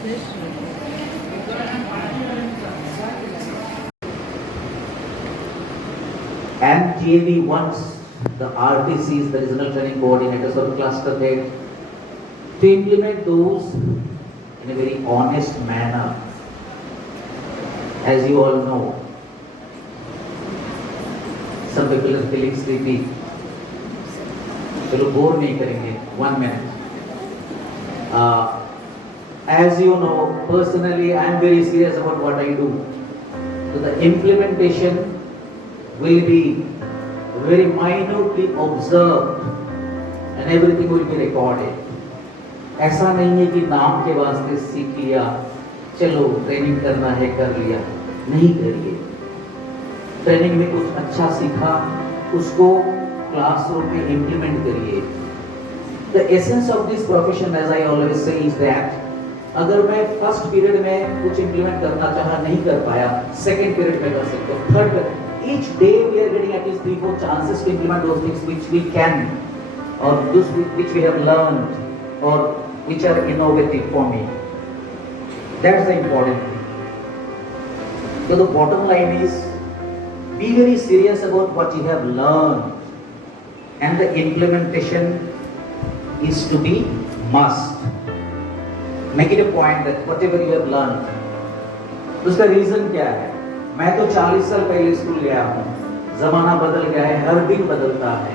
And GAV wants the RTCs, the Regional Training Coordinators or Cluster Head, to implement those in a very honest manner. As you all know, some people are feeling sleepy. चलो बोर नहीं करेंगे. 1 minute. As you know, personally, I am very serious about what I do. So the implementation will be very minutely observed and everything will be recorded. ऐसा नहीं है कि नाम के वास्ते सीख लिया, चलो ट्रेनिंग करना है कर लिया. नहीं करिए. ट्रेनिंग में कुछ अच्छा सीखा, उसको क्लासरूम में इम्प्लीमेंट करिए. The essence of this profession, as I always say, is that अगर मैं फर्स्ट पीरियड में कुछ इम्प्लीमेंट करना चाहा, नहीं कर पाया, सेकंड पीरियड में कर सकते हो, third. Each day we are getting at least 3-4 chances to implement those things which we can, or those which we have learned, or which are innovative for me. That's the important thing. So the bottom line is, be very serious about what you have learned, and the implementation is to be must. Make it a point that whatever you have learned, उसका रीजन क्या है? मैं तो 40 साल पहले स्कूल गया हूँ, जमाना बदल गया है, हर दिन बदलता है,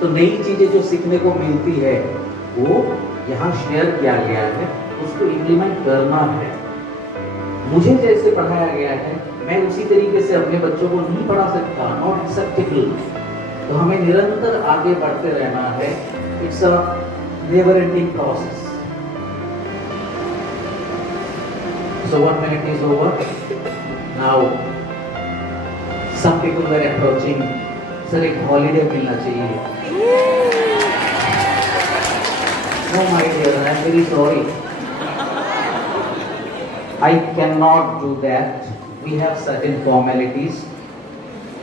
तो नई चीजें जो सीखने को मिलती है वो यहाँ शेयर किया गया है, उसको इम्प्लीमेंट करना है. मुझे जैसे पढ़ाया गया है, मैं उसी तरीके से अपने बच्चों को नहीं पढ़ा सकता, नॉट एक्सेप्टेबल. तो हमें निरंतर आगे बढ़ते रहना है. It's a never ending process. So 1 minute is over. Now some people were approaching, sir एक holiday मिलना चाहिए. No my dear, I am very sorry. I cannot do that. We have certain formalities.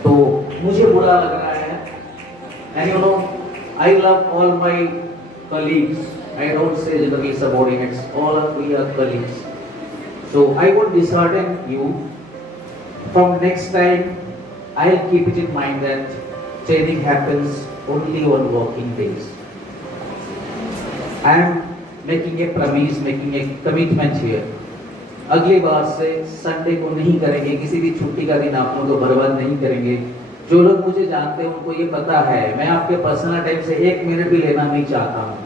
तो मुझे बुरा लग रहा है. And you know, I love all my colleagues. I don't say generally subordinates. All we are colleagues. So I won't dishearten you. From next time, I'll keep it in mind that training happens only on working days. I am making a promise, making a commitment here. अगली बार से संडे को नहीं करेंगे, किसी भी छुट्टी का दिन आप लोगों को बर्बाद नहीं करेंगे. जो लोग मुझे जानते हैं उनको ये पता है, मैं आपके पर्सनल टाइम से 1 मिनट भी लेना नहीं चाहता हूँ.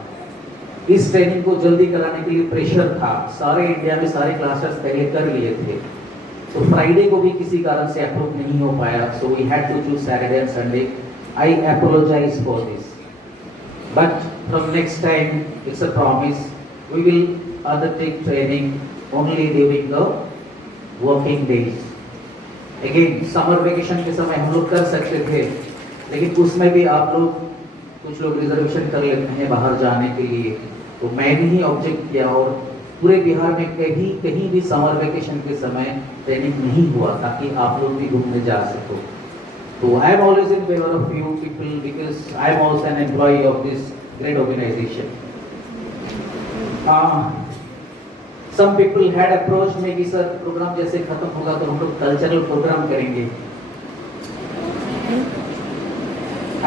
इस ट्रेनिंग को जल्दी कराने के लिए प्रेशर था. सारे इंडिया में सारे क्लासेस पहले कर लिए थे, तो फ्राइडे को भी किसी कारण से अप्रूव नहीं हो पाया. So we had to choose Saturday and Sunday. I apologize for this, but from next time it's a promise, we will undertake training only during the working days. Again summer vacation के समय हम लोग कर सकते थे, लेकिन उसमें भी आप लोग कुछ लोग रिजर्वेशन कर लेते हैं बाहर जाने के लिए. तो मैंने ही ऑब्जेक्ट किया और पूरे बिहार में कहीं भी समर वेकेशन के समय ट्रेनिंग नहीं हुआ ताकि आप लोग भी घूमने जा सको. तो I am always in favour of you people because I am also an employee of this great organisation. Some people had approach में कि सर प्रोग्राम जैसे खत्म होगा तो हम लोग कल्चरल प्रोग्राम करेंगे.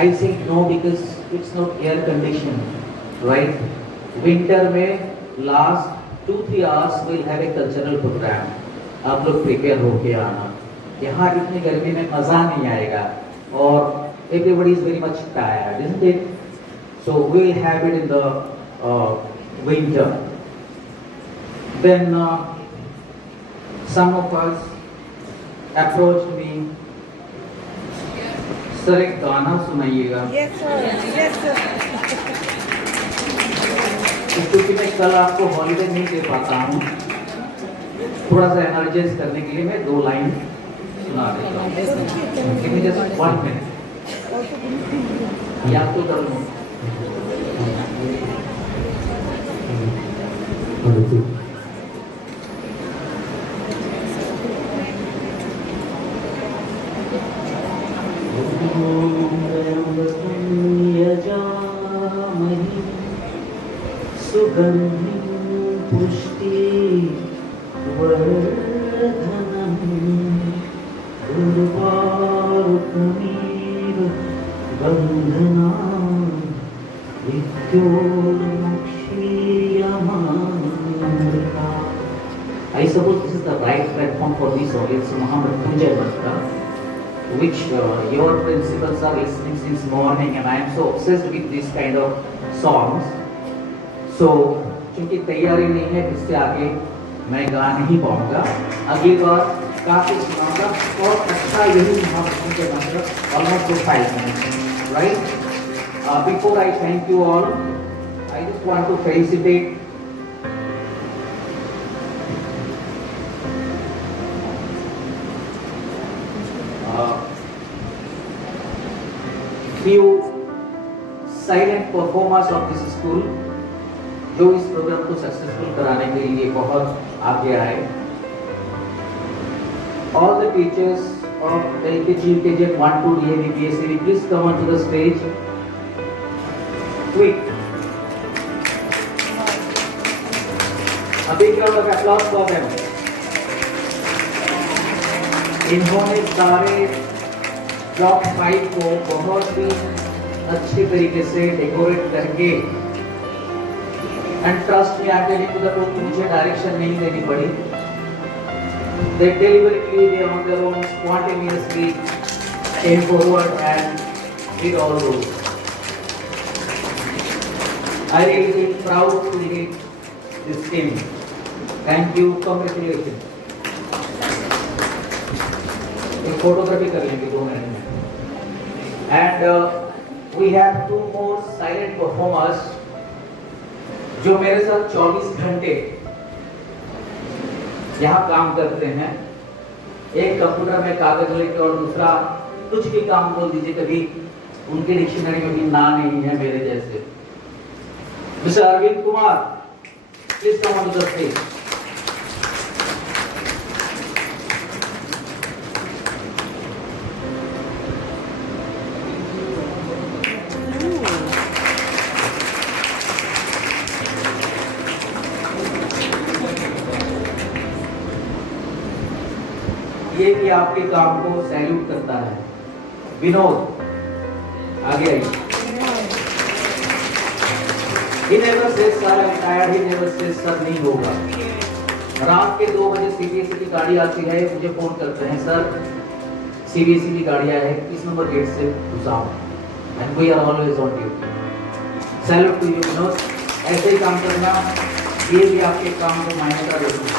I say no because it's not air conditioned, right? Winter में last 2-3 hours we'll have a cultural program. आप लोग prepare होके आना. यहाँ इतनी गर्मी में मजा नहीं आएगा और everybody is very much tired, isn't it? So we'll have it in the winter. Then some of us approached me. Sir एक गाना सुनाइएगा. क्योंकि मैं कल आपको हॉलीडे नहीं दे पाता हूँ, थोड़ा सा एनर्जाइज करने के लिए मैं 2 लाइन सुना देता हूँ. गिव मी जस्ट 1 minute. याद तो कर लूँ. सुगंधि पुष्टि वर्धनम् उर्वारुकमेव बन्धना विद्योन्मुक्षीयमामृता. I suppose this is the right platform for this audience, Mahamrityunjay Mantra, which your principals are listening since morning, and I am so obsessed with this kind of songs. So, चूंकि तैयारी नहीं है, इससे आगे मैं गा नहीं पाऊंगा. अगली बार काफी सुनाऊंगा और अच्छा यही महामृत्युंजय मंत्र almost for 5 minutes, right? Before I thank you all, I just want to felicitate few silent performers of this school जो इस प्रोग्राम को सक्सेसफुल कराने के लिए बहुत आगे आए. All the teachers of LKG, UKG, 1, 2, DAV, PSCB, please come onto the stage. Quick. A big round of applause for them. इन्होंने सारे ब्लॉक 5 को बहुत ही अच्छे तरीके से डेकोरेट करके, एंड ट्रस्ट में आके नहीं तो मुझे डायरेक्शन नहीं देनी पड़ी. They deliberately, they on their own spontaneously came forward and did all those. I really feel proud to lead this team. Thank you, congratulations. एक फोटोग्राफी कर लेंगे 2 मिनट में. And we have 2 more silent performers जो मेरे साथ 24 घंटे यहाँ काम करते हैं. एक कंप्यूटर में कागज लेके और दूसरा कुछ भी काम बोल दीजिए, कभी उनके डिक्शनरी में भी ना नहीं है मेरे जैसे. Mister Arvind Kumar, please come on the stage. ये भी आपके काम को सैल्यूट करता है. विनोद, आगे आइए. He never says sir I'm tired, he never says sir नहीं होगा. रात के 2 बजे CBSE की गाड़ी आती है, मुझे फोन करते हैं, सर CBSE की गाड़ी आई है, किस नंबर गेट से घुसाऊं, and we are always on duty. Salute to you Vinod. ऐसे ही काम करना, ये भी आपके काम को मान्यता देता है.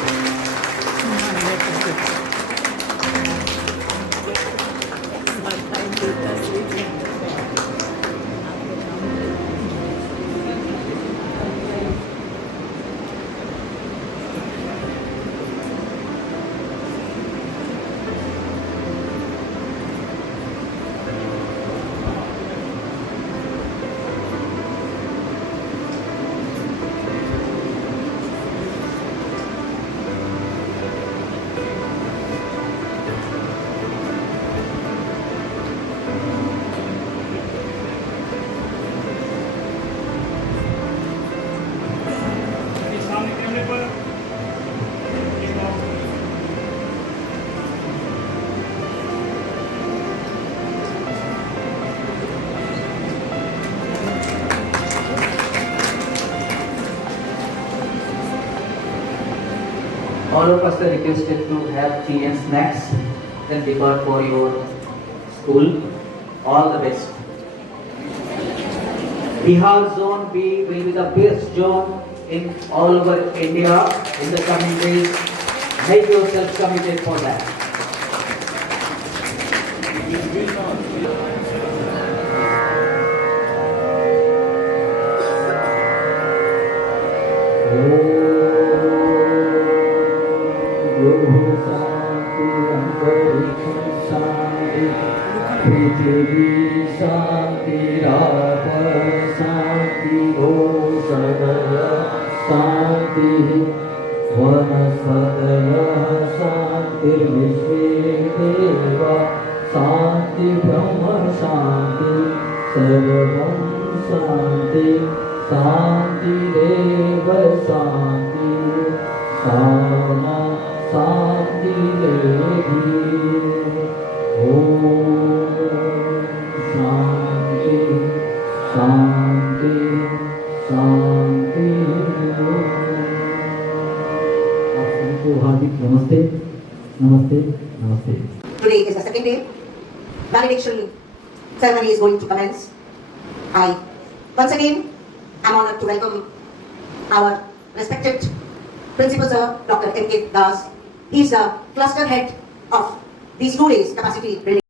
All of us are requested to have tea and snacks, then depart for your school. All the best. Bihar Zone B will be the best zone in all over India in the coming days. Make yourself committed for that. पृथ्वी शांति, राप शांति, हो सदय शांति, वनस्पतय शांतिर्विश्वे देवा शांति, ब्रह्म शांति, सर्वं शांति, शांतिरेव शांति, सामा शांति देवी ओम शांति शांति शांति। आप सभी को हार्दिक नमस्ते नमस्ते नमस्ते। Today is the second day. Validation ceremony is going to commence. I once again am honored to welcome our respected Principal Sir Dr. M.K. Das. He is the cluster head of these 2 days capacity building.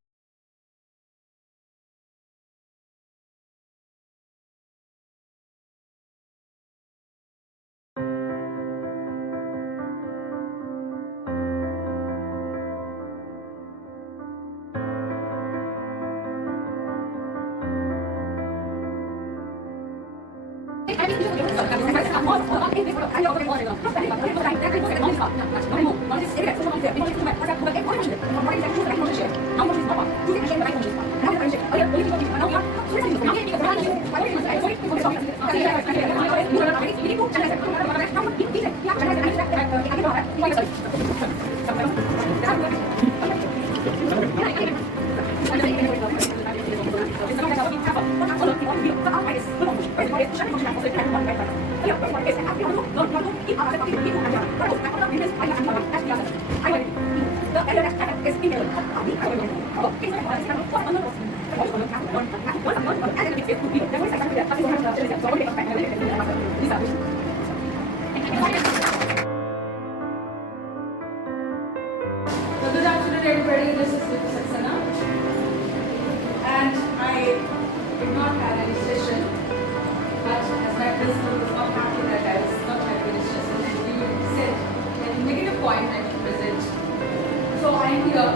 Good afternoon, everybody. This is Vipul Saxena, and I did not have any session, but as my principal was not happy that I was not having any session, he said a negative point I should present. So I am here